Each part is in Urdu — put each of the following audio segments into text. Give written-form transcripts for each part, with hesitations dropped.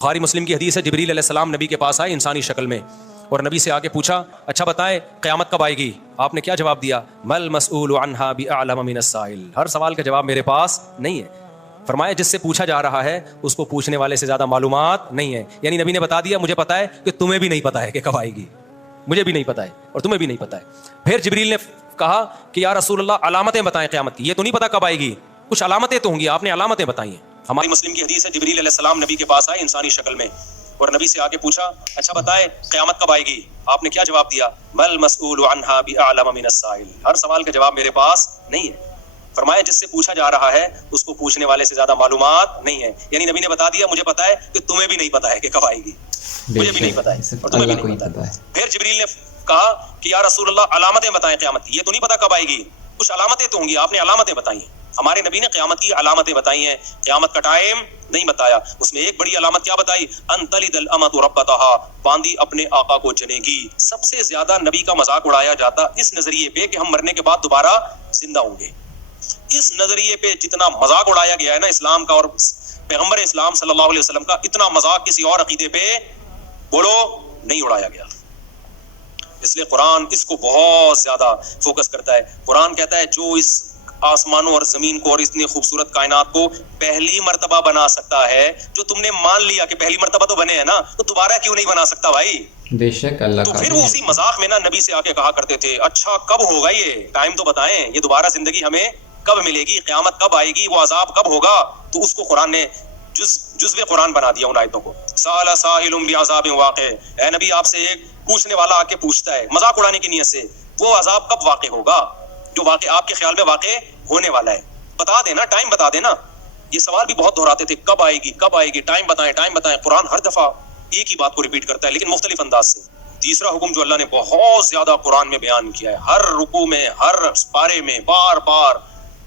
بخاری مسلم کی حدیث ہے، جبریل علیہ السلام نبی کے پاس آئے انسانی شکل میں، اور نبی سے آگے پوچھا اچھا بتائیں قیامت کب آئے گی؟ آپ نے کیا جواب دیا؟ مل مسئول عنہا بأعلم من السائل، ہر سوال کا جواب میرے پاس نہیں ہے۔ فرمایا جس سے پوچھا جا رہا ہے اس کو پوچھنے والے سے زیادہ معلومات نہیں ہے، یعنی نبی نے بتا دیا مجھے پتا ہے کہ تمہیں بھی نہیں پتا ہے کہ کب آئے گی، مجھے بھی نہیں پتا ہے اور تمہیں بھی نہیں پتا ہے۔ پھر جبریل نے کہا کہ یا رسول اللہ علامتیں بتائیں قیامت کی، یہ تو نہیں پتا کب آئے گی، کچھ علامتیں تو ہوں گی، آپ نے علامتیں بتائی ہیں۔ ہماری مسلم کی حدیث ہے، جبریل علیہ السلام نبی کے پاس آئے انسانی شکل میں، اور نبی سے آگے پوچھا اچھا بتائیں قیامت کب آئے گی؟ آپ نے کیا جواب دیا؟ مل مسئول عنہا بأعلم من السائل، ہر سوال کا جواب میرے پاس نہیں ہے۔ فرمایا جس سے پوچھا جا رہا ہے اس کو پوچھنے والے سے زیادہ معلومات نہیں ہے، یعنی نبی نے بتا دیا مجھے پتا ہے کہ تمہیں بھی نہیں پتا ہے کہ کب آئے گی، مجھے بھی نہیں پتا ہے اور تمہیں بھی نہیں پتا ہے۔ پھر جبریل نے کہا کہ یا رسول اللہ علامتیں بتائیں قیامت کی، یہ تو نہیں پتا کب آئے گی، کچھ علامتیں تو ہوں گی، آپ نے علامتیں بتائی ہیں۔ ہمارے نبی نے قیامت کی علامتیں بتائی ہیں، قیامت کا ٹائم نہیں بتایا۔ اس میں ایک بڑی علامت کیا بتائی؟ ان تلد الامۃ ربتہا، باندی اپنے آقا کو جنے گی۔ سب سے زیادہ نبی کا مذاق اڑایا جاتا اس نظریے پہ کہ ہم مرنے کے بعد دوبارہ زندہ ہوں گے۔ اس نظریے پہ جتنا مذاق اڑایا گیا ہے نا اسلام کا اور پیغمبر اسلام صلی اللہ علیہ وسلم کا، اتنا مذاق کسی اور عقیدے پہ بولو نہیں اڑایا گیا۔ اس لیے قرآن اس کو بہت زیادہ فوکس کرتا ہے۔ قرآن کہتا ہے جو اس آسمانوں اور زمین کو اور اتنی خوبصورت کائنات کو پہلی مرتبہ بنا سکتا ہے، جو تم نے مان لیا کہ پہلی مرتبہ تو بنے ہیں نا، تو دوبارہ کیوں نہیں بنا سکتا بھائی؟ بے شک اللہ تو کا۔ پھر وہ اسی مذاق میں نا نبی سے آ کے کہا کرتے تھے اچھا کب ہوگا، یہ ٹائم تو بتائیں، یہ دوبارہ زندگی ہمیں کب ملے گی، قیامت کب آئے گی، وہ عذاب کب ہوگا؟ تو اس کو قرآن نے جزو قرآن بنا دیا ان آیتوں کو۔ سأل سائل بعذاب واقع، اے نبی آپ سے ایک پوچھنے والا آ کے پوچھتا ہے مذاق اڑانے کی نیت سے، وہ عذاب کب واقع ہوگا جو واقع آپ کے خیال میں واقع ہونے والا ہے، بتا دینا، ٹائم بتا دینا۔ یہ سوال بھی بہت دہراتے تھے کب آئے گی کب آئے گی، ٹائم بتائیں ٹائم بتائیں۔ قرآن ہر دفعہ ایک ہی بات کو ریپیٹ کرتا ہے لیکن مختلف انداز سے۔ تیسرا حکم جو اللہ نے بہت زیادہ قرآن میں بیان کیا ہے، ہر رکوع میں ہر پارے میں بار بار،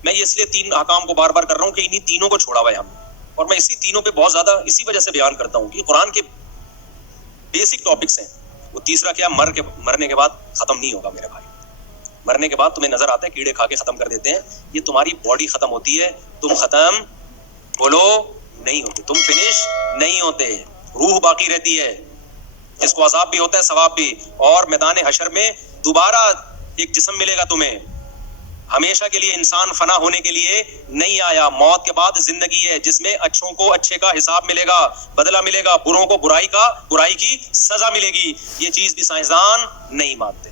میں یہ اس لیے تین احکام کو بار بار کر رہا ہوں کہ انہی تینوں کو چھوڑا ہوا ہے ہم، اور میں اسی تینوں پہ بہت زیادہ اسی وجہ سے بیان کرتا ہوں کہ قرآن کے بیسک ٹاپکس ہیں۔ وہ تیسرا کیا؟ مرنے کے بعد ختم نہیں ہوگا میرے بھائی۔ مرنے کے بعد تمہیں نظر آتا ہے کیڑے کھا کے ختم کر دیتے ہیں، یہ تمہاری باڈی ختم ہوتی ہے، تم ختم بولو نہیں ہوتے، تم فنش نہیں ہوتے، روح باقی رہتی ہے، جس کو عذاب بھی ہوتا ہے ثواب بھی۔ اور میدان حشر میں دوبارہ ایک جسم ملے گا تمہیں، ہمیشہ کے لیے انسان فنا ہونے کے لیے نہیں آیا، موت کے بعد زندگی ہے جس میں اچھوں کو اچھے کا حساب ملے گا، بدلہ ملے گا، بروں کو برائی کی سزا ملے گی۔ یہ چیز بھی سائنسدان نہیں مانتے۔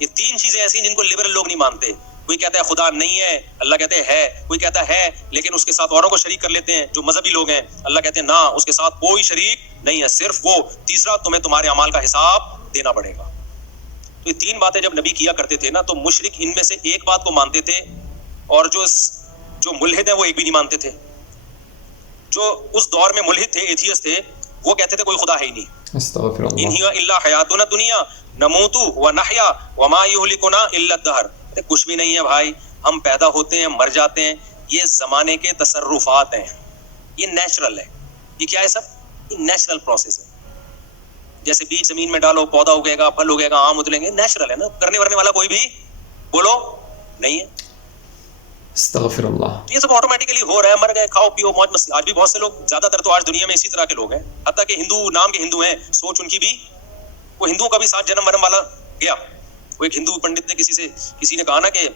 یہ تین چیزیں ایسی ہیں جن کو لبرل لوگ نہیں مانتے۔ کوئی کہتا ہے خدا نہیں ہے، اللہ کہتے ہے، کوئی کہتا ہے لیکن اس کے ساتھ اوروں کو شریک کر لیتے ہیں جو مذہبی لوگ ہیں، اللہ کہتے ہیں نہ اس کے ساتھ کوئی شریک نہیں ہے، صرف وہ۔ تیسرا تمہیں تمہارے اعمال کا حساب دینا پڑے گا۔ تو یہ تین باتیں جب نبی کیا کرتے تھے نا تو مشرک ان میں سے ایک بات کو مانتے تھے، اور جو ملحد ہیں وہ ایک بھی نہیں مانتے تھے۔ جو اس دور میں ملحد تھے، ایتھیسٹ تھے، وہ کہتے تھے کوئی خدا ہے ہی نہیں۔ استغفر ان اللہ۔ ہی الا حیاتنا دنیا نموت ونحیا وما یہلکنا الا الدہر، کچھ بھی نہیں ہے بھائی، ہم پیدا ہوتے ہیں مر جاتے ہیں، یہ زمانے کے تصرفات ہیں، یہ نیچرل ہے۔ یہ کیا ہے؟ سب یہ نیچرل پروسیس ہے۔ جیسے بیج زمین میں ڈالو، پودا اگے گا، پھل اگے گا، آم اتلیں گے، نیچرل ہے نا، کرنے ورنے والا کوئی بھی بولو نہیں ہے۔ استغفر اللہ۔ یہ سب آٹومیٹکلی ہو رہا ہے، مر گئے، کھاؤ پیو موج مستی۔ آج بھی بہت سے لوگ، زیادہ تر تو آج دنیا میں اسی طرح کے لوگ ہیں، حتیٰ کہ ہندو نام کے ہندو ہیں، سوچ ان کی بھی، وہ ہندوؤں کا بھی ساتھ جنم مرم والا گیا۔ وہ ایک ہندو پنڈت نے کسی نے کہا نا کہ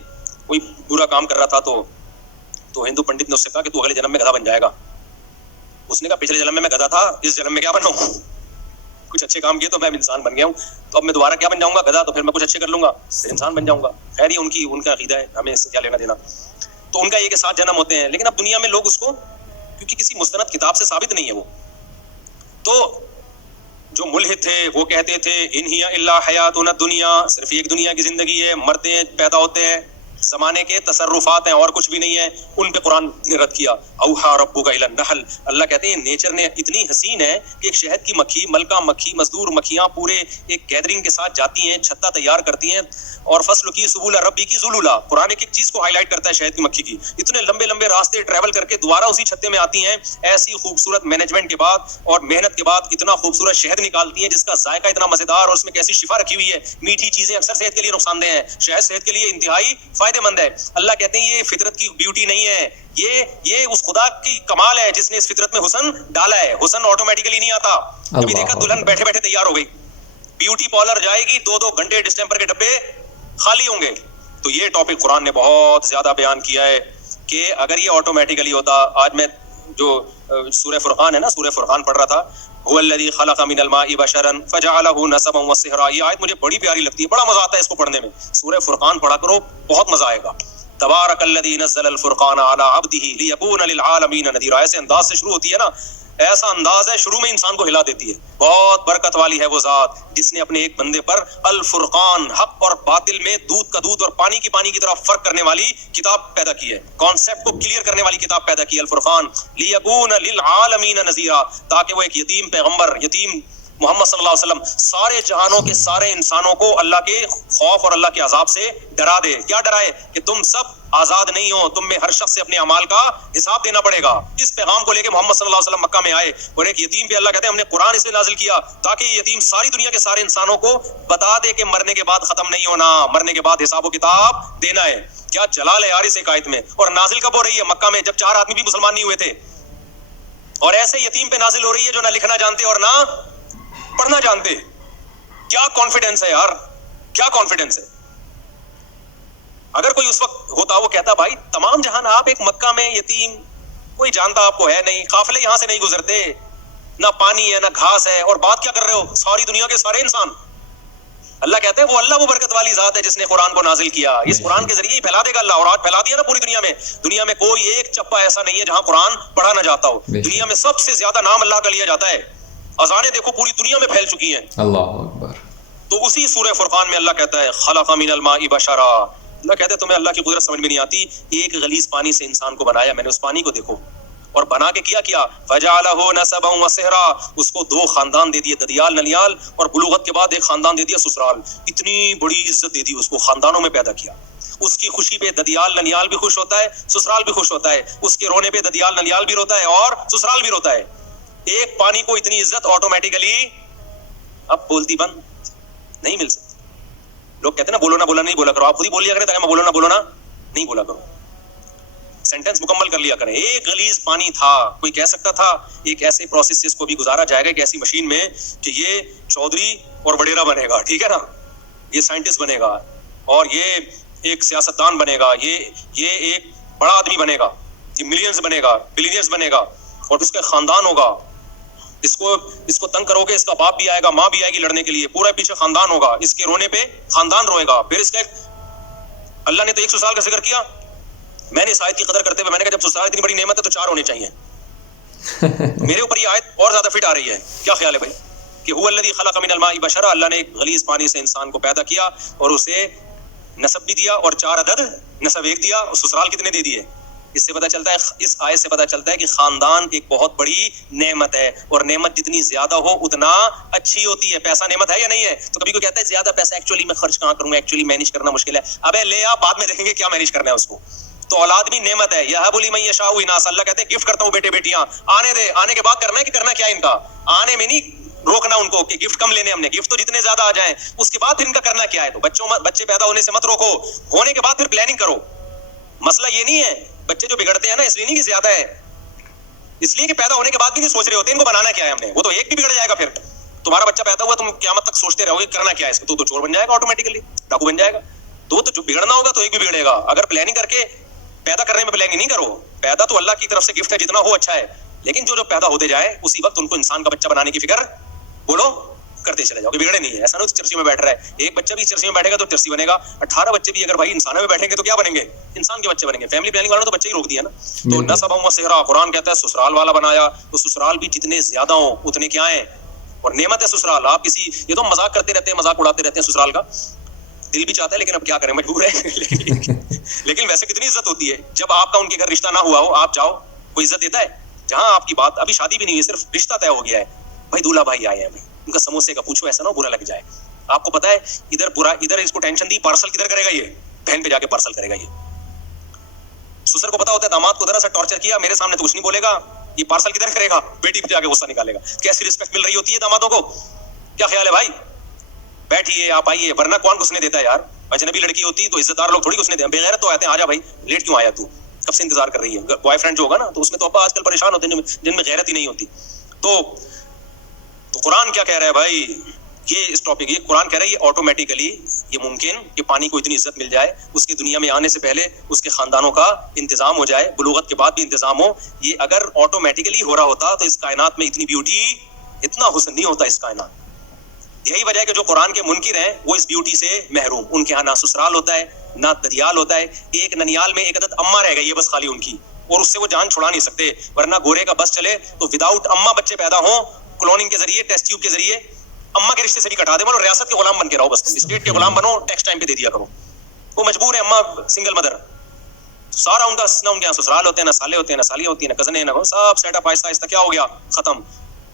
کوئی برا کام کر رہا تھا تو ہندو پنڈت نے اس سے کہا کہ تو اگلے جنم میں گدھا بن جائے گا۔ اس نے کہا پچھلے جنم میں گدھا تھا، اس جنم میں کیا بناؤں؟ کچھ اچھے کام کیے تو میں انسان بن گیا ہوں، تو اب میں دوبارہ کیا بن جاؤں گا؟ گدھا۔ تو پھر میں کچھ اچھے کر لوں گا، پھر انسان بن جاؤں گا۔ خیر یہ ان کا عقیدہ ہے، ہمیں اس سے کیا لینا دینا۔ تو ان کا یہ کہ ساتھ جنم ہوتے ہیں، لیکن اب دنیا میں لوگ اس کو، کیونکہ کسی مستند کتاب سے ثابت نہیں ہے وہ، تو جو ملحد تھے وہ کہتے تھے ان ہی الا حیاتنا الدنیا، صرف ایک دنیا کی زندگی ہے، مرتے ہیں پیدا ہوتے ہیں، زمانے کے تصرفات ہیں اور کچھ بھی نہیں ہے۔ ان پہ قرآن نے رد کیا۔ اوحا ربک الی النحل، اللہ کہتے ہیں نیچر نے اتنی حسین ہے کہ ایک شہد کی مکھی، ملکہ مکھی، مزدور مکھیاں پورے ایک گیدرنگ کے ساتھ جاتی ہیں، چھتا تیار کرتی ہیں، اور فصل کی سبول ربی کی ذلولا، قرآن ایک چیز کو ہائی لائٹ کرتا ہے شہد کی مکھی کی، اتنے لمبے لمبے راستے ٹریول کر کے دوبارہ اسی چھتے میں آتی ہیں، ایسی خوبصورت مینجمنٹ کے بعد اور محنت کے بعد اتنا خوبصورت شہد نکالتی ہیں جس کا ذائقہ اتنا مزیدار، اور اس میں کیسی شفا رکھی ہوئی ہے۔ میٹھی چیزیں اکثر صحت کے لیے نقصان دہ ہیں، شہد صحت کے لیے انتہائی فائدہ مند ہے. اللہ کہتے ہیں یہ فطرت کی بیوٹی نہیں ہے, یہ اس خدا کی کمال ہے جس نے اس فطرت میں حسن ڈالا ہے. حسن آٹومیٹیکلی نہیں آتا. کبھی دیکھا دلہن بیٹھے بیٹھے تیار ہو گئی, بیوٹی پارلر جائے گی 2 گھنٹے ڈسٹمپر کے ڈبے خالی ہوں گے. تو یہ ٹاپک قرآن نے بہت زیادہ بیان کیا ہے کہ اگر یہ آٹومیٹیکلی ہوتا. آج میں جو سورہ فرقان ہے نا, سورہ فرقان پڑھ رہا تھا, هو الذی خلق من الماء بشرا فجعله نسبا وصهرا. یہ آیت مجھے بڑی پیاری لگتی ہے, بڑا مزہ آتا ہے اس کو پڑھنے میں. سورہ فرقان پڑھا کرو, بہت مزہ آئے گا. تبارک الذی نزل الفرقان علی عبدہ لیکون للعالمین نذیرا. ایسے انداز سے شروع ہوتی ہے نا, ایسا انداز ہے شروع میں انسان کو ہلا دیتی ہے. بہت برکت والی ہے وہ ذات جس نے اپنے ایک بندے پر الفرقان, حق اور باطل میں دودھ کا دودھ اور پانی کی طرح فرق کرنے والی کتاب پیدا کی ہے. کانسیپٹ کو کلیئر کرنے والی کتاب پیدا کی, الفرقان. لیکون للعالمین نذیرا, تاکہ وہ ایک یتیم پیغمبر, یتیم محمد صلی اللہ علیہ وسلم سارے جہانوں کے سارے انسانوں کو اللہ کے خوف اور اللہ کے عذاب سے ڈرا دے. کیا ڈرائے؟ کہ تم سب آزاد نہیں ہو, تم میں ہر شخص سے اپنے اعمال کا حساب دینا پڑے گا. اس پیغام کو لے کے محمد صلی اللہ علیہ وسلم مکہ میں آئے اور ایک یتیم پہ اللہ کہتے ہیں ہم نے قرآن اس لیے نازل کیا تاکہ یہ یتیم ساری دنیا کے سارے انسانوں کو بتا دے کہ مرنے کے بعد ختم نہیں ہونا, مرنے کے بعد حساب و کتاب دینا ہے. کیا جلال ہے یار اس ایک آیت میں. اور نازل کب ہو رہی ہے؟ مکہ میں, جب 4 آدمی بھی مسلمان نہیں ہوئے تھے. اور ایسے یتیم پہ نازل ہو رہی ہے جو نہ لکھنا جانتے اور نہ پڑھنا جانتے. کیا کانفیڈنس ہے یار, کیا کانفیڈنس ہے. اگر کوئی اس وقت ہوتا وہ کہتا بھائی تمام جہان آپ, ایک مکہ میں یتیم, کوئی جانتا آپ کو ہے نہیں, قافلے یہاں سے نہیں گزرتے, نہ پانی ہے نہ گھاس ہے, اور بات کیا کر رہے ہو ساری دنیا کے سارے انسان. اللہ کہتے ہیں وہ برکت والی ذات ہے جس نے قرآن کو نازل کیا. اس قرآن کے ذریعے ہی پھیلا دے گا اللہ, اور آج پھیلا دیا نا پوری دنیا میں. دنیا میں کوئی ایک چپا ایسا نہیں ہے جہاں قرآن پڑھا نہ جاتا ہو. دنیا میں سب سے زیادہ نام اللہ کا لیا جاتا ہے. اذانیں دیکھو پوری دنیا میں پھیل چکی ہیں. اللہ اکبر. تو اسی سورہ فرقان میں اللہ کہتا ہے خلق من الماء بشرا. اللہ کہتا ہے تمہیں اللہ کی قدرت سمجھ میں نہیں آتی. ایک غلیظ پانی سے انسان کو بنایا میں نے, اس پانی کو دیکھو, اور بنا کے کیا فجعلہ نسبا وصہرا. اس کو 2 خاندان دے دیے, ددیال ننیال, اور بلوغت کے بعد ایک خاندان دے دیا سسرال. اتنی بڑی عزت دے دی اس کو, خاندانوں میں پیدا کیا. اس کی خوشی پہ ددیال ننیال بھی خوش ہوتا ہے, سسرال بھی خوش ہوتا ہے. اس کے رونے پہ ددیال ننیال بھی روتا ہے اور سسرال بھی روتا ہے. ایک پانی کو اتنی عزت آٹومیٹیکلی اب بولتی بند نہیں مل سکتی. لوگ کہتے ہیں نا بولو نہ بولا نہیں بولا کرو. آپ خود ہی بول لیا کریں, میں بولو نہ نہیں بولا کرو, سینٹنس مکمل کر لیا کریں. ایک غلیظ پانی تھا, کوئی کہہ سکتا تھا ایک ایسے پروسیس سے اس کو بھی گزارا جائے گا, ایک ایسی مشین میں کہ یہ چودھری اور وڈیرا بنے گا, ٹھیک ہے نا, یہ سائنٹسٹ بنے گا, اور یہ ایک سیاستدان بنے گا, یہ ایک بڑا آدمی بنے گا, یہ ملینز بنے گا, بلینئرز بنے گا, اور اس کا خاندان ہوگا. اس کو تنگ کرو گے, اس کا باپ بھی آئے گا, ماں بھی آئے گی لڑنے کے لیے, پورا پیچھے خاندان ہوگا. اس کے رونے پہ خاندان روئے گا. پھر اس کا اللہ نے تو 100 سال کا ذکر کیا. میں نے اس آیت کی قدر کرتے ہوئے میں نے کہا جب سسرال اتنی بڑی نعمت ہے تو 4 ہونے چاہیے. میرے اوپر یہ آیت اور زیادہ فٹ آ رہی ہے. کیا خیال ہے بھائی کہ هو الذی خلق من الماء بشرا, اللہ نے ایک غلیظ پانی سے انسان کو پیدا کیا اور اسے نسب بھی دیا, اور 4 عدد نسب ایک دیا, اور سسرال کتنے دے دیے. اس سے پتہ چلتا ہے, اس آیت سے پتہ چلتا ہے کہ خاندان ایک بہت بڑی نعمت ہے, اور نعمت جتنی زیادہ ہو اتنا اچھی ہوتی ہے. پیسہ نعمت ہے یا نہیں ہے؟ تو کبھی کوئی کہتا ہے زیادہ پیسہ ایکچولی میں خرچ کہاں کروں گا, ایکچولی مینیج کرنا مشکل ہے. ابے لے آ, بعد میں دیکھیں گے کیا مینیج کرنا ہے اس کو. تو اولاد بھی نعمت ہے. یہب لمن یشاء اناثا, اللہ کہتے ہیں گفٹ کرتا ہوں بیٹے بیٹیاں, آنے دے, آنے کے بعد کرنا ہے کہ کرنا کیا ہے ان کا, آنے میں نہیں روکنا ان کو کہ گفٹ کم لینے ہم نے, گفٹ تو جتنے زیادہ آ جائیں, اس کے بعد پھر ان کا کرنا کیا ہے. تو بچے پیدا ہونے سے مت روکو, ہونے کے بعد پھر پلاننگ کرو. مسئلہ یہ نہیں ہے بچے جو بگڑتے ہیں نا اس لیے نہیں کہ زیادہ ہے, اس لیے کہ پیدا ہونے کے بعد بھی نہیں سوچ رہے ہوتے ان کو بنانا کیا ہے ہم نے. وہ تو ایک بھی بگڑ جائے گا, پھر تمہارا بچہ پیدا ہوا تم قیامت تک سوچتے رہو گے کرنا کیا ہے اس کو, تو چور بن جائے گا آٹومیٹیکلی, ڈاکو بن جائے گا. تو جو بگڑنا ہوگا تو ایک بھی بگڑے گا. اگر پلاننگ کر کے پیدا کرنے میں پلاننگ نہیں کرو, پیدا تو اللہ کی طرف سے گفٹ ہے, جتنا ہو اچھا ہے, لیکن جو پیدا ہوتے جائے اسی وقت ان کو انسان کا بچہ بنانے کی فکر بولو کرتے چلے جاؤ کہ بگڑے نہیں ہے. ایسا نہیں چرسی میں بیٹھ رہا ہے, ایک بچہ بھی چرسی میں بیٹھے گا تو چرسی بنے گا, 18 بچے بھی اگر بھائی انسانوں میں بیٹھیں گے تو کیا بنیں گے, انسان کے بچے بنیں گے. فیملی پلاننگ والوں نے تو بچے ہی روک دیا نا. تو نسبا وصہرا, قرآن کہتا ہے سسرال والا بنایا, تو سسرال بھی جتنے زیادہ ہوں اتنے کیا ہیں, اور نعمت ہے سسرال. آپ کسی, یہ تو مذاق کرتے رہتے ہیں, مذاق اڑاتے رہتے ہیں سسرال کا, دل بھی چاہتا ہے لیکن اب کیا کریں, مجبور ہے. لیکن ویسے کتنی عزت ہوتی ہے جب آپ کا ان کے گھر رشتہ نہ ہوا ہو, آپ جاؤ, کوئی عزت دیتا ہے. جہاں آپ کی بات ابھی شادی بھی نہیں ہے, صرف رشتہ طے ہو گیا ہے, بھائی دولہا بھائی آئے ہیں, ان کا سموسے کا پوچھو, ایسا نہ برا لگ جائے. آپ کو پتا ہے ادھر اس کو ٹینشن دی, پارسل کدھر کرے گا, یہ بہن پہ جا کے پارسل کرے گا. یہ سسر کو پتا ہوتا ہے داماد کو ذرا سا ٹارچر کیا, میرے سامنے تو کچھ نہیں بولے گا, یہ پارسل کدھر کرے گا, بیٹی پہ جا کے غصہ نکالے گا. کیسی رسپیکٹ مل رہی ہوتی ہے دامادوں کو. کیا خیال ہے بھائی, بیٹھیے آپ آئیے, ورنہ کون گھسنے دیتا ہے یار. اجنبی لڑکی ہوتی تو عزت دار لوگ تھوڑی اس نے دیا, بغیر تو آتے ہیں, آجا بھائی لیٹ کیوں آیا تو, کب سے انتظار کر رہی ہے. بوائے فرینڈ جو ہوگا نا تو اس میں تو ابا آج کل پریشان ہوتے ہیں جن میں غیرت ہی نہیں ہوتی. تو قرآن کیا کہہ رہا ہے بھائی, یہ اس ٹاپک, یہ قرآن کہہ رہا ہے یہ آٹومیٹیکلی یہ ممکن کہ پانی کو اتنی عزت مل جائے, اس کی دنیا میں آنے سے پہلے اس کے خاندانوں کا انتظام ہو جائے, بلوغت کے بعد بھی انتظام ہو. یہ اگر آٹومیٹیکلی ہو رہا ہوتا تو اس کائنات میں اتنی بیوٹی, اتنا حسن نہیں ہوتا اس کائنات. یہی وجہ ہے کہ جو قرآن کے منکر ہیں وہ اس بیوٹی سے محروم, ان کے ہاں نہ سسرال ہوتا ہے نہ دریال ہوتا ہے. ایک ننیال میں ایک عدد اماں رہ گئی ہے بس خالی ان کی, اور اس سے وہ جان چھڑا نہیں سکتے, ورنہ گورے کا بس چلے تو وداؤٹ اماں بچے پیدا ہوں کلوننگ کے ذریعے, ٹیسٹ ٹیوب کے ذریعے, اماں کے رشتے سے بھی کٹا دے, مطلب ریاست کے غلام بن کے رہو, بس اسٹیٹ کے غلام بنو, ٹیکس ٹائم پہ دے دیا کرو. وہ مجبور ہے, اماں سنگل مدر, سارا ان کا نہ ان کے یہاں سسرال ہوتے ہیں, نہ سالے ہوتے ہیں, نہ سالی ہوتی ہیں, نہ کزنیں, نہ سب سیٹ اپ آہستہ آہستہ کیا ہو گیا, ختم.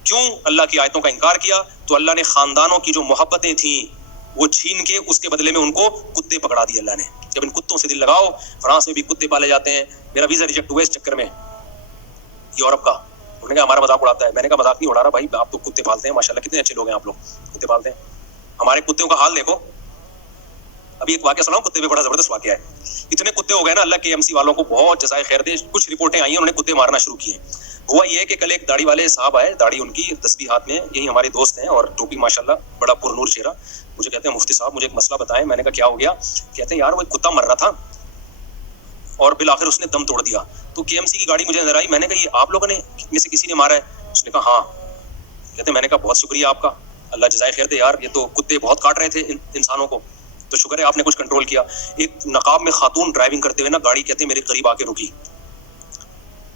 کیوں؟ اللہ کی آیتوں کا انکار کیا تو اللہ نے خاندانوں کی جو محبتیں تھیں وہ چھین کے اس کے بدلے میں ان کو کتے پکڑا دیے اللہ نے. جب ان کتوں سے دل لگاؤ, فرانس میں بھی کتے پالے جاتے ہیں, میرا ویزا ریجیکٹ ہوا اس چکر میں یورپ کا. انہوں نے کہا ہمارا مذاق اڑاتا ہے, میں نے کہا مذاق نہیں اڑا رہا بھائی, آپ تو کتے پالتے ہیں ماشاءاللہ, کتنے اچھے لوگ ہیں آپ لوگ, کتے پالتے ہیں. ہمارے کتوں کا حال دیکھو. ابھی ایک واقعہ سناؤں, کتے پہ بڑا زبردست واقعہ ہے. اتنے کتے ہو گئے نا, اللہ کے ایم سی والوں کو بہت جزائے خیر دے, کچھ رپورٹیں آئی ہیں انہوں نے کتے مارنا شروع کیے. ہوا یہ کہ کل ایک داڑھی والے صاحب آئے, داڑھی ان کی تسبیح ہاتھ میں, یہی ہمارے دوست ہیں, اور ٹوپی ماشاءاللہ بڑا پرنور چہرہ. مجھے کہتے ہیں مفتی صاحب مجھے ایک مسئلہ بتائیں. میں نے کہا کیا ہو گیا؟ کہتے ہیں یار وہ ایک کتا مر رہا تھا اور بالآخر اس نے دم توڑ دیا, تو کے ایم سی کی گاڑی مجھے نظر آئی. میں نے کہا یہ آپ لوگوں نے میں سے کسی نے مارا ہے؟ اس نے کہا ہاں. کہتے ہیں میں نے کہا بہت شکریہ آپ کا, اللہ جزائے خیر دے یار, یہ تو کتے بہت کاٹ رہے تھے انسانوں کو, تو شکر ہے آپ نے کچھ کنٹرول کیا. ایک نقاب میں خاتون ڈرائیونگ کرتے ہوئے نا گاڑی, کہتے ہیں میرے قریب آ کے رکی,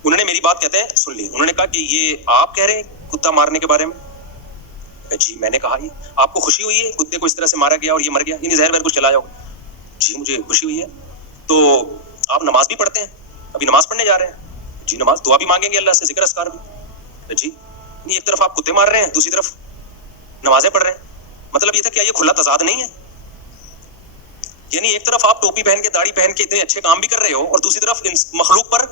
انہوں نے میری بات کہتے ہیں سن لی. انہوں نے کہا کہ یہ آپ کہہ رہے ہیں کتا مارنے کے بارے میں؟ جی. میں نے کہا یہ آپ کو خوشی ہوئی ہے کتے کو اس طرح سے مارا گیا اور یہ مر گیا, یعنی زہر وہر کچھ چلا جاؤ؟ جی مجھے خوشی ہوئی ہے. تو آپ نماز بھی پڑھتے ہیں؟ ابھی نماز پڑھنے جا رہے ہیں. جی نماز, دعا بھی مانگیں گے اللہ سے, ذکر اذکار بھی. جی ایک طرف آپ کتے مار رہے ہیں, دوسری طرف نمازیں پڑھ رہے ہیں, مطلب یہ تھا کیا یہ کھلا تضاد نہیں ہے؟ یعنی ایک طرف آپ ٹوپی پہن کے داڑھی پہن کے اتنے اچھے کام بھی کر رہے ہو, اور دوسری طرف مخلوق پر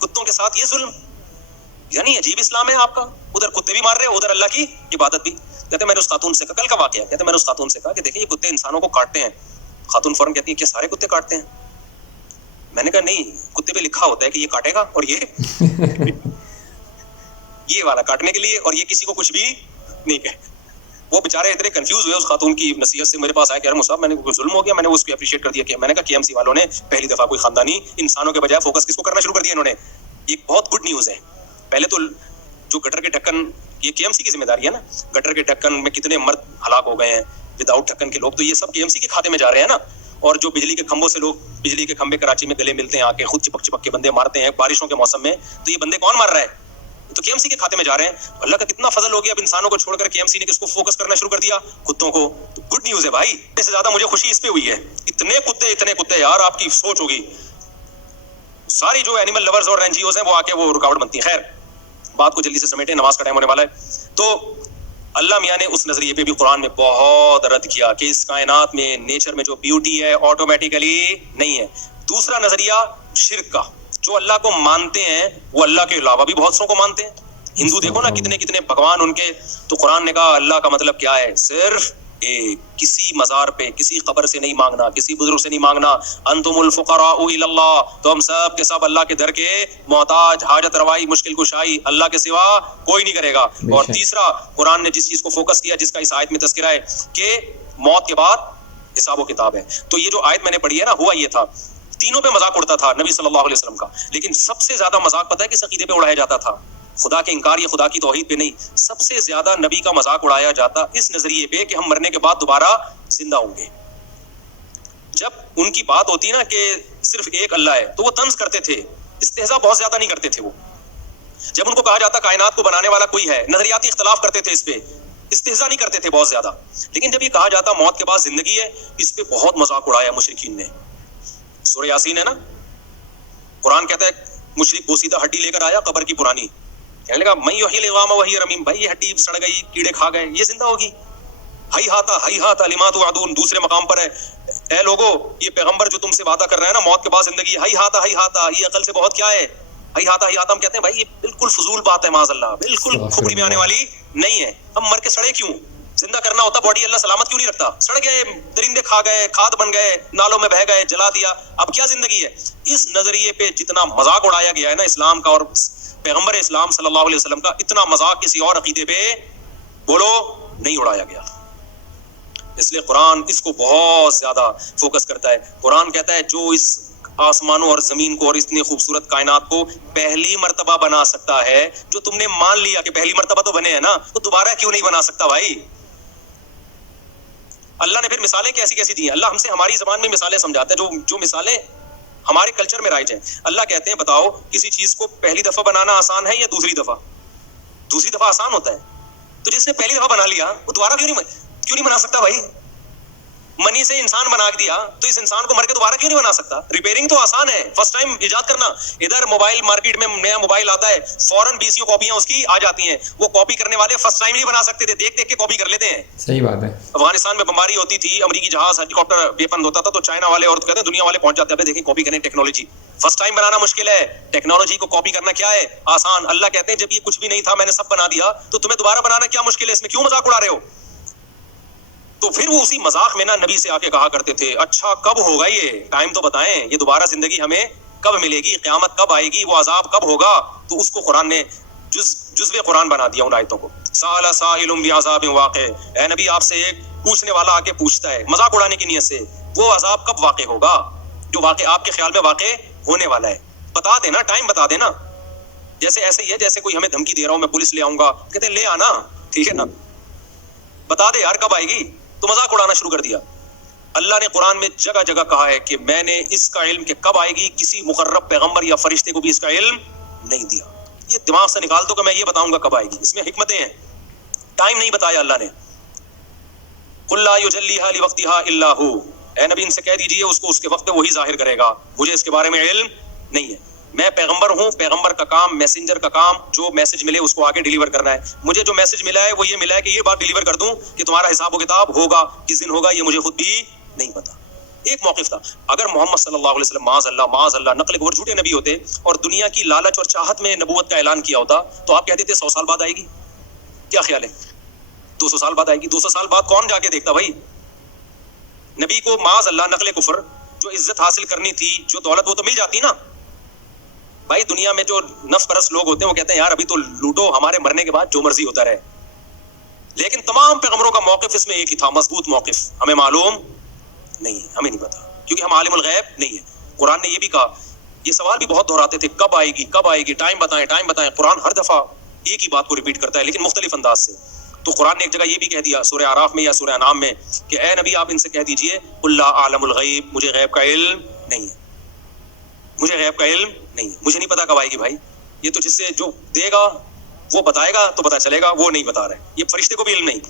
کتوں کے ساتھ یہ ظلم, یعنی عجیب اسلام ہے آپ کا. ادھر کتے بھی مار رہے ہو, ادھر اللہ کی عبادت بھی. کہتے میں نے اس خاتون سے کہا, کل کا واقعہ, کہتے میں نے اس خاتون سے کہا کہ دیکھیں یہ کتے انسانوں کو کاٹتے ہیں. خاتون فوراً کہتی ہے کیا سارے کتے کاٹتے ہیں؟ میں نے کہا نہیں, کتے پہ لکھا ہوتا ہے کہ یہ کاٹے گا, اور یہ والا کاٹنے کے لیے, اور یہ کسی کو کچھ بھی نہیں کہے. وہ بیچارے اتنے کنفیوز ہوئے اس خاتون کی نصیحت سے, میرے پاس آئے کہ یار مصعب میں نے کوئی ظلم ہو گیا. میں نے اس کو اپریشیٹ کر دیا کہ میں نے کہا کے ایم سی والوں نے پہلی دفعہ کوئی خاندانی انسانوں کے بجائے فوکس کس کو کرنا شروع کر دیا انہوں نے. ایک بہت گڈ نیوز ہے. پہلے تو جو گٹر کے ڈھکن, یہ کے ایم سی کی ذمہ داری ہے نا, گٹر کے ڈھکن میں کتنے مرد ہلاک ہو گئے ہیں وداؤٹ ڈھکن کے لوگ, تو یہ سب کے ایم سی کے کھاتے میں جا رہے ہیں نا. اور جو بجلی کے کھمبوں سے لوگ, بجلی کے کھمبے کراچی میں گلے ملتے ہیں آ کے, خود چپک چپک کے بندے مارتے ہیں بارشوں کے موسم میں, تو یہ بندے کون مار رہا ہے؟ تو کے ایم سی کے کھاتے میں جا رہے ہیں. اللہ کا کتنا فضل ہو گیا, اب انسانوں کو چھوڑ کر کے ایم سی نے کس کو فوکس کرنا شروع کر دیا؟ کتوں کو. تو گڈ نیوز ہے بھائی. اس سے زیادہ مجھے خوشی اس پہ ہوئی ہے, اتنے کتے یار, آپ کی سوچ ہوگی ساری جو اینیمل لورز اور این جی اوز ہیں وہ آ کے وہ رکاوٹ بنتی ہیں. خیر بات کو جلدی سے سمیٹیں, نماز کا ٹائم ہونے والا ہے. تو اللہ میاں نے اس نظریے پہ بھی قرآن میں بہت رد کیا کہ اس کائنات میں نیچر میں جو بیوٹی ہے آٹومیٹیکلی نہیں ہے. دوسرا نظریہ شرک کا, جو اللہ کو مانتے ہیں وہ اللہ کے علاوہ بھی بہت سو کو مانتے ہیں. ہندو دیکھو نا کتنے کتنے بھگوان ان کے, تو قرآن نے کہا اللہ کا مطلب کیا ہے, صرف ایک, کسی مزار پہ کسی قبر سے نہیں مانگنا, کسی بزرگ سے نہیں مانگنا. انتم الفقراء الی اللہ, تو ہم سب کے سب اللہ کے در کے محتاج, حاجت روائی مشکل کشائی اللہ کے سوا کوئی نہیں کرے گا. اور تیسرا قرآن نے جس چیز کو فوکس کیا, جس کا اس آیت میں تذکرہ ہے کہ موت کے بعد حساب و کتاب ہے, تو یہ جو آیت میں نے پڑھی ہے نا, ہوا یہ تھا تینوں پہ مذاق اڑتا تھا نبی صلی اللہ علیہ وسلم کا, لیکن سب سے زیادہ مذاق پتہ ہے کس عقیدے پہ اڑایا جاتا تھا؟ خدا کے انکار یا خدا کی توحید پہ نہیں, سب سے زیادہ نبی کا مذاق اڑایا جاتا اس نظریے پہ کہ ہم مرنے کے بعد دوبارہ زندہ ہوں گے. جب ان کی بات ہوتی نا کہ صرف ایک اللہ ہے تو وہ طنز کرتے تھے, استہزاء بہت زیادہ نہیں کرتے تھے. وہ جب ان کو کہا جاتا کائنات کو بنانے والا کوئی ہے, نظریاتی اختلاف کرتے تھے, اس پہ استہزاء نہیں کرتے تھے بہت زیادہ. لیکن جب یہ کہا جاتا موت کے بعد زندگی ہے, اس پہ بہت مذاق اڑایا مشرکین نے. سورہ یاسین ہے نا, قرآن کہتا ہے مشرک بوسیدہ ہڈی لے کر آیا قبر کی پرانی, کہنے لگا میں یحیی العظام وہی رمیم, بھائی یہ ہڈی سڑ گئی, کیڑے کھا گئے, یہ زندہ ہوگی. ہی ہاتا لما توعدون, دوسرے مقام پر ہے اے لوگو یہ پیغمبر جو تم سے وعدہ کر رہا ہے نا موت کے بعد زندگی, ہی ہاتا, یہ عقل سے بہت کیا ہے, ہی ہاتا ہم کہتے ہیں بھائی یہ بالکل فضول بات ہے, معاذ اللہ, بالکل کھوپڑی میں آنے والی نہیں ہے. ہم مر کے سڑے کیوں, زندہ کرنا ہوتا باڈی اللہ سلامت کیوں نہیں رکھتا؟ سڑ گئے، درندے کھا گئے، کھاد بن گئے، نالوں میں بہہ گئے، جلا دیا، اب کیا زندگی ہے؟ اس نظریے پہ جتنا مذاق اڑایا گیا ہے نا اسلام کا اور پیغمبر اسلام صلی اللہ علیہ وسلم کا، اتنا مذاق کسی اور عقیدے پہ بولو نہیں اڑایا گیا. اس لیے قرآن اس کو بہت زیادہ فوکس کرتا ہے. قرآن کہتا ہے جو اس آسمانوں اور زمین کو اور اتنی خوبصورت کائنات کو پہلی مرتبہ بنا سکتا ہے، جو تم نے مان لیا کہ پہلی مرتبہ تو بنے ہیں نا، تو دوبارہ کیوں نہیں بنا سکتا بھائی؟ اللہ نے پھر مثالیں کیسی کیسی دی ہیں. اللہ ہم سے ہماری زبان میں مثالیں سمجھاتا ہے، جو مثالیں ہمارے کلچر میں رائج ہیں. اللہ کہتے ہیں بتاؤ کسی چیز کو پہلی دفعہ بنانا آسان ہے یا دوسری دفعہ؟ دوسری دفعہ آسان ہوتا ہے. تو جس نے پہلی دفعہ بنا لیا وہ دوبارہ کیوں نہیں بنا سکتا بھائی؟ منی سے انسان بنا دیا تو اس انسان کو مر کے دوبارہ کیوں نہیں بنا سکتا؟ ریپیئرنگ تو آسان ہے، فرسٹ ٹائم ایجاد کرنا. ادھر موبائل مارکیٹ میں نیا موبائل آتا ہے، فوراً 20 کاپیاں اس کی آ جاتی ہیں. وہ کاپی کرنے والے فرسٹ ٹائم نہیں بنا سکتے تھے، دیکھ کے کاپی کر لیتے ہیں. صحیح بات ہے. افغانستان میں بمباری ہوتی تھی، امریکی جہاز ہیلی کاپٹر بے بند ہوتا تھا، تو چائنا والے اور کہتے ہیں دنیا والے پہنچ جاتے ہیں دیکھیں کاپی کریں ٹیکنالوجی. فرسٹ ٹائم بنانا مشکل ہے، ٹیکنالوجی کو کاپی کرنا کیا ہے؟ آسان. اللہ کہتے ہیں جب یہ کچھ بھی نہیں تھا میں نے سب بنا دیا، تو تمہیں دوبارہ بنانا کیا مشکل ہے؟ اس میں کیوں مذاق اڑا رہے ہو؟ تو پھر وہ اسی مذاق میں نا نبی سے آ کے کہا کرتے تھے اچھا کب ہوگا یہ؟ ٹائم تو بتائیں، یہ دوبارہ زندگی ہمیں کب ملے گی؟ قیامت کب آئے گی؟ وہ عذاب کب ہوگا؟ تو اس کو قرآن نے جزو قرآن بنا دیا ان آیتوں کو. سأل سائل بعذاب واقع، اے نبی آپ سے ایک پوچھنے والا آ کے پوچھتا ہے مذاق اڑانے کی نیت سے، وہ عذاب کب واقع ہوگا جو واقع آپ کے خیال میں واقع ہونے والا ہے؟ بتا دینا، ٹائم بتا دینا. جیسے ایسے ہی ہے جیسے کوئی ہمیں دھمکی دے رہا ہوں میں پولیس لے آؤں گا، کہتے ہیں لے آنا، ٹھیک ہے نا، بتا دے یار کب آئے گی. تو مذاق اڑانا شروع کر دیا. اللہ نے قرآن میں جگہ جگہ کہا ہے کہ میں نے اس کا علم کہ کب آئے گی کسی مقرب پیغمبر یا فرشتے کو بھی اس کا علم نہیں دیا. یہ دماغ سے نکال دو کہ میں یہ بتاؤں گا کب آئے گی، اس میں حکمتیں ہیں. ٹائم نہیں بتایا اللہ نے. قل لا یجلیھا لوقتھا الا ہو، اے نبی ان سے کہہ دیجئے اس کو اس کے وقت پہ وہی ظاہر کرے گا، مجھے اس کے بارے میں علم نہیں ہے. میں پیغمبر ہوں، پیغمبر کا کام، میسنجر کا کام جو میسج ملے اس کو آگے ڈیلیور کرنا ہے. مجھے جو میسج ملا ہے وہ یہ ملا ہے کہ یہ بات ڈیلیور کر دوں کہ تمہارا حساب و کتاب ہوگا، کس دن ہوگا یہ مجھے خود بھی نہیں پتا. ایک موقف تھا، اگر محمد صلی اللہ علیہ وسلم معاذ اللہ نقل گور جھوٹے نبی ہوتے اور دنیا کی لالچ اور چاہت میں نبوت کا اعلان کیا ہوتا تو آپ کہتے تھے 100 سال بعد آئے گی. کیا خیال ہے؟ 200 سال بعد آئے گی. 200 سال بعد کون جا کے دیکھتا بھائی؟ نبی کو معاذ اللہ نقل کفر جو عزت حاصل کرنی تھی، جو دولت، وہ تو مل جاتی نا بھائی. دنیا میں جو نفس پرست لوگ ہوتے ہیں وہ کہتے ہیں یار ابھی تو لوٹو، ہمارے مرنے کے بعد جو مرضی ہوتا رہے. لیکن تمام پیغمبروں کا موقف اس میں ایک ہی تھا، مضبوط موقف. ہمیں معلوم نہیں ہے، ہمیں نہیں پتا، کیونکہ ہم عالم الغیب نہیں ہے. قرآن نے یہ بھی کہا، یہ سوال بھی بہت دہراتے تھے کب آئے گی کب آئے گی، ٹائم بتائیں ٹائم بتائیں. قرآن ہر دفعہ ایک ہی بات کو ریپیٹ کرتا ہے لیکن مختلف انداز سے. تو قرآن نے ایک جگہ یہ بھی کہہ دیا سورہ اعراف میں یا سورہ انعام میں کہ اے نبی آپ ان سے کہہ دیجئے قل لا اعلم الغیب، مجھے غیب کا علم نہیں ہے، مجھے غیب کا علم نہیں ہے، مجھے نہیں پتا کب آئے گی بھائی. یہ تو جس سے جو دے گا وہ بتائے گا تو پتا چلے گا، وہ نہیں بتا رہے. یہ فرشتے کو بھی علم نہیں.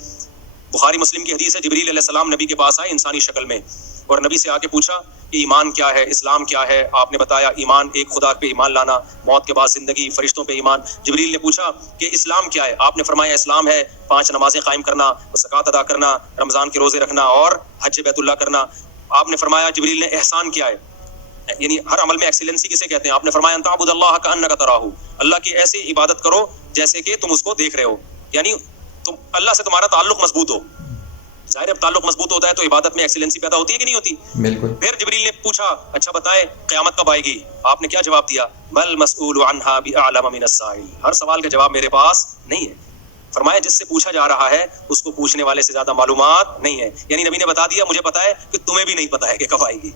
بخاری مسلم کی حدیث ہے، جبریل علیہ السلام نبی کے پاس آئے انسانی شکل میں اور نبی سے آ کے پوچھا کہ ایمان کیا ہے، اسلام کیا ہے. آپ نے بتایا ایمان ایک خدا پہ ایمان لانا، موت کے بعد زندگی، فرشتوں پہ ایمان. جبریل نے پوچھا کہ اسلام کیا ہے، آپ نے فرمایا اسلام ہے 5 نمازیں قائم کرنا، زکوٰۃ ادا کرنا، رمضان کے روزے رکھنا اور حج بیت اللہ کرنا. آپ نے فرمایا جبریل نے احسان کیا ہے، یعنی ہر عمل میں ایکسیلنسی کسے کہتے ہیں؟ آپ نے فرمایا ان تعبد اللہ کأنک تراہ، اللہ کی ایسی عبادت کرو جیسے کہ تم اس کو دیکھ رہے ہو، یعنی تم اللہ سے تمہارا تعلق مضبوط ہو. ظاہر ہے تعلق مضبوط ہوتا ہے تو عبادت میں ایکسیلنسی پیدا ہوتی ہے کہ نہیں ہوتی؟ بالکل. پھر جبریل نے پوچھا اچھا بتائے قیامت کب آئے گی؟ آپ نے کیا جواب دیا؟ مل مسئول عنہا بأعلم من السائل، ہر سوال کا جواب میرے پاس نہیں ہے. فرمایا جس سے پوچھا جا رہا ہے اس کو پوچھنے والے سے زیادہ معلومات نہیں ہے. یعنی نبی نے بتا دیا مجھے پتا ہے کہ تمہیں بھی نہیں پتا ہے کہ کب آئے گی،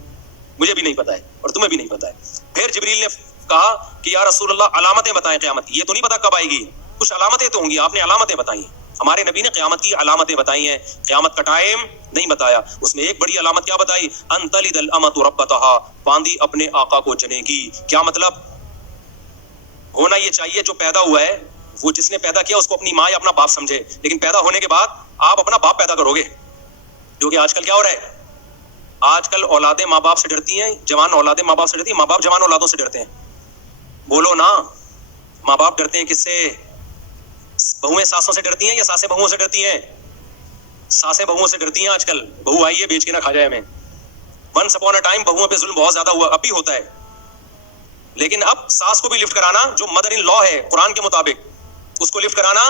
مجھے بھی نہیں پتا ہے اور تمہیں بھی نہیں پتا ہے. پھر جبریل نے کہا کہ یا رسول اللہ علامتیں بتائیں قیامت کی. یہ تو نہیں پتا کب آئے گی، کچھ علامتیں تو ہوں گی، آپ نے علامتیں بتائی. ہمارے نبی نے قیامت کی علامتیں بتائی ہیں، قیامت کا ٹائم نہیں بتایا. اس میں ایک بڑی علامت کیا بتائی؟ ان تلد الامۃ ربتہا، باندی اپنے آقا کو جنے گی. کیا مطلب؟ ہونا یہ چاہیے جو پیدا ہوا ہے وہ جس نے پیدا کیا اس کو اپنی ماں یا اپنا باپ سمجھے، لیکن پیدا ہونے کے بعد آپ اپنا باپ پیدا کرو گے. جو کہ آج کل کیا ہو رہا ہے، آج کل اولادیں ماں باپ سے ڈرتی ہیں، جوان اولادیں ماں باپ سے ڈرتی ہیں، ماں باپ جوان اولادوں سے ڈرتے ہیں. بولو نا، ماں باپ ڈرتے ہیں کس سے؟ بہویں ساسوں سے ڈرتی ہیں یا ساسیں بہوؤں سے ڈرتی ہیں؟ ساسیں بہوؤں سے ڈرتی ہیں. آج کل بہو آئی ہے بیچ کے نہ کھا جائے ہمیں. ونس اپون اے ٹائم بہوؤں پہ ظلم بہت زیادہ ہوا، اب بھی ہوتا ہے، لیکن اب ساس کو بھی لفٹ کرانا جو مدر ان لا ہے قرآن کے مطابق، اس کو لفٹ کرانا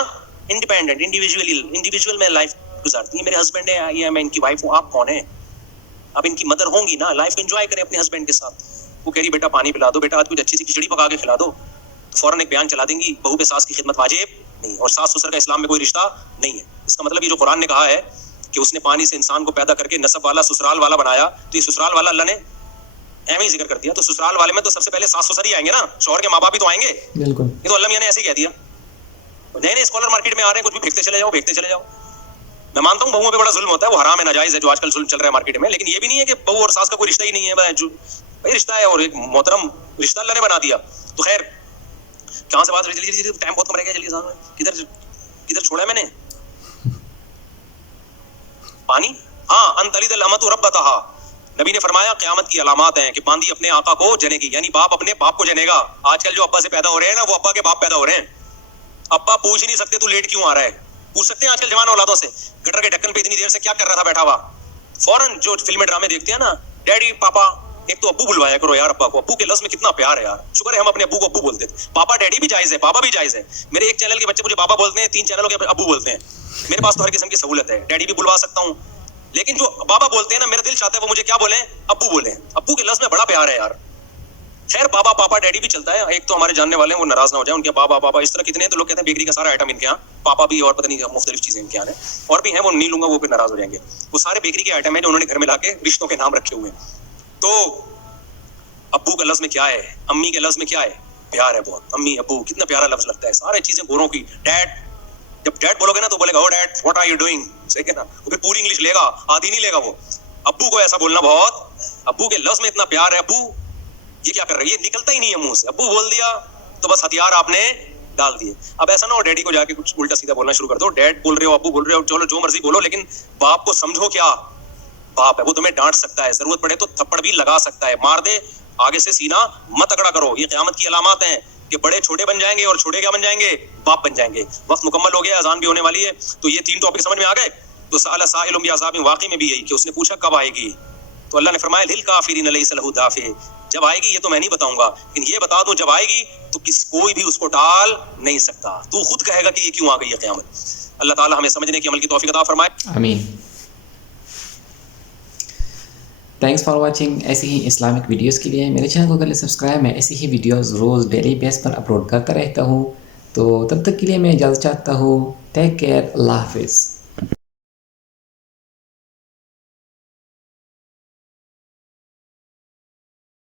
انڈیپینڈنٹ انڈیویجول میں لائف گزارتی ہیں. میرے ہسبینڈ ہے, یہ میں ان کی وائف ہوں, آپ کون ہیں؟ اب ان کی مدر ہوں گی نا, لائف انجوائے کریں اپنے ہسبینڈ کے ساتھ. وہ کہہ رہی بیٹا پانی پلا دو, بیٹا آج کچھ اچھی سی کھچڑی پکا کے کھلا دو, تو فوراً ایک بیان چلا دیں گی بہو پہ ساس کی خدمت واجب نہیں, اور ساس سسر کا اسلام میں کوئی رشتہ نہیں ہے. اس کا مطلب یہ جو قرآن نے کہا ہے کہ اس نے پانی سے انسان کو پیدا کر کے نسب والا سسرال والا بنایا, تو یہ سسرال والا اللہ نے ایویں ہی ذکر کر دیا. تو سسرال والے میں تو سب سے پہلے ساس سسر ہی آئیں گے نا, شوہر کے ماں باپ بھی تو آئیں گے. بالکل, یہ تو اللہ میاں نے ایسے ہی کہہ دیا. نئے نئے اسکالر مارکیٹ میں آ رہے ہیں, کچھ بھی پھینکتے چلے جاؤ, پھینکتے چلے جاؤ. میں مانتا ہوں بہوؤں پہ بڑا ظلم ہوتا ہے, وہ حرام ہے, ناجائز ہے جو آج کل ظلم چل رہا ہے مارکیٹ میں, لیکن یہ بھی نہیں ہے کہ بہو اور ساس کا کوئی رشتہ ہی نہیں ہے. بھائی رشتہ ہے, اور ایک محترم رشتہ اللہ نے بنا دیا. تو خیر کہاں سے بات, جلدی ٹائم بہت کم رہ گیا, جلدی صاحب کدھر چھوڑا ہے میں نے پانی. ہاں, ان تلد الامۃ ربتہا, نبی نے فرمایا قیامت کی علامات ہیں کہ باندی اپنے آقا کو جنے گی, یعنی باپ اپنے باپ کو جنے گا. آج کل جو ابا سے پیدا ہو رہے ہیں نا, وہ ابا کے باپ پیدا ہو رہے ہیں. ابا پوچھ ہی نہیں سکتے تو لیٹ کیوں آ رہا ہے, پوچھ سکتے ہیں آج کل جوان اولادوں سے, گٹر کے ڈھکن پہ اتنی دیر سے کیا کر رہا تھا بیٹھا ہوا. فوراً جو فلمیں ڈرامے دیکھتے ہیں نا, ڈیڈی پاپا, ایک تو ابو بلوایا کرو یار ابا کو. ابو کے لفظ میں کتنا پیار ہے یار, شکر ہے ہم اپنے ابو کو ابو بولتے تھے. پاپا ڈیڈی بھی جائز ہے, بابا بھی جائز ہے. میرے ایک چینل کے بچے مجھے بابا بولتے ہیں, 3 چینلوں کے ابو بولتے ہیں. میرے پاس تو ہر قسم کی سہولت ہے, ڈیڈی بھی بلوا سکتا ہوں, لیکن جو بابا بولتے ہیں نا, میرا دل چاہتا ہے وہ مجھے کیا بولیں, ابو بولیں. ابو کے لفظ میں بڑا پیار ہے یار. خیر بابا پاپا ڈیڈی بھی چلتا ہے. ایک تو ہمارے جاننے والے ہیں, وہ ناراض نہ ہو جائیں, ان کے بابا پاپا اس طرح کتنے ہیں, تو لوگ کہتے ہیں بیکری کا سارا آئٹم ان کے یہاں پاپا بھی, اور پتہ نہیں مختلف چیزیں ان کے یہاں ہیں, اور بھی ہیں وہ نہیں لوں گا, وہ پھر ناراض ہو جائیں گے. وہ سارے بیکری کے آئٹم ہیں جو انہوں نے گھر میں لا کے رشتوں کے نام رکھے ہوئے ہیں. تو ابو کا لفظ میں کیا ہے, امی کے لفظ میں کیا ہے, پیار ہے بہت. امی ابو کتنا پیارا لفظ لگتا ہے, سارے چیزیں گوروں کی. ڈیڈ, جب ڈیڈ بولو گے نا تو بولے گا oh dad what are you doing, صحیح ہے نا, وہ پھر پوری انگلش لے گا, آدھی نہیں لے گا وہ. ابو کو ایسا بولنا بہت, ابو کے لفظ میں اتنا پیار ہے. ابو یہ کیا کر رہی ہے, نکلتا ہی نہیں ہے منہ سے, ابو بول دیا تو بس ہتھیار آپ نے ڈال دیے. اب ایسا نہ ہو ڈیڈی کو جا کے کچھ الٹا سیدھا بولنا شروع کر دو. ڈیڈ بول رہے ہو, ابو بول رہے ہو, چلو جو مرضی بولو, لیکن باپ کو سمجھو کیا باپ ہے. وہ تمہیں ڈانٹ سکتا ہے, ضرورت پڑے تو تھپڑ بھی لگا سکتا ہے, مار دے, آگے سے سینہ مت اکڑا کرو. یہ قیامت کی علامات ہیں کہ بڑے چھوٹے بن جائیں گے, اور چھوٹے کیا بن جائیں گے, باپ بن جائیں گے. وقت مکمل ہو گیا, اذان بھی ہونے والی ہے. تو یہ 3 ٹاپک سمجھ میں آ گئے. تو سأل سائل بعذاب واقعی میں بھی یہی کہ اس نے پوچھا کب آئے گی, تو اللہ نے فرمایا للکافرین لیس لہ دافع, جب آئے گی یہ تو میں نہیں بتاؤں گا, لیکن یہ بتا دوں جب آئے گی تو کوئی بھی اس کو ٹال نہیں سکتا. تو خود کہے گا کہ یہ کیوں آ گئی ہے قیامت. اللہ تعالی ہمیں سمجھنے کی عمل کی توفیق عطا فرمائے, آمین. Thanks for watching. ایسی ہی اسلامک ویڈیوز کے لیے میرے چینل کو کر لیں سبسکرائب. میں ایسی ہی ویڈیوز روز ڈیلی بیس پر اپلوڈ کرتا رہتا ہوں. تو تب تک کے لیے میں اجازت چاہتا ہوں. ٹیک کیئر, اللہ حافظ.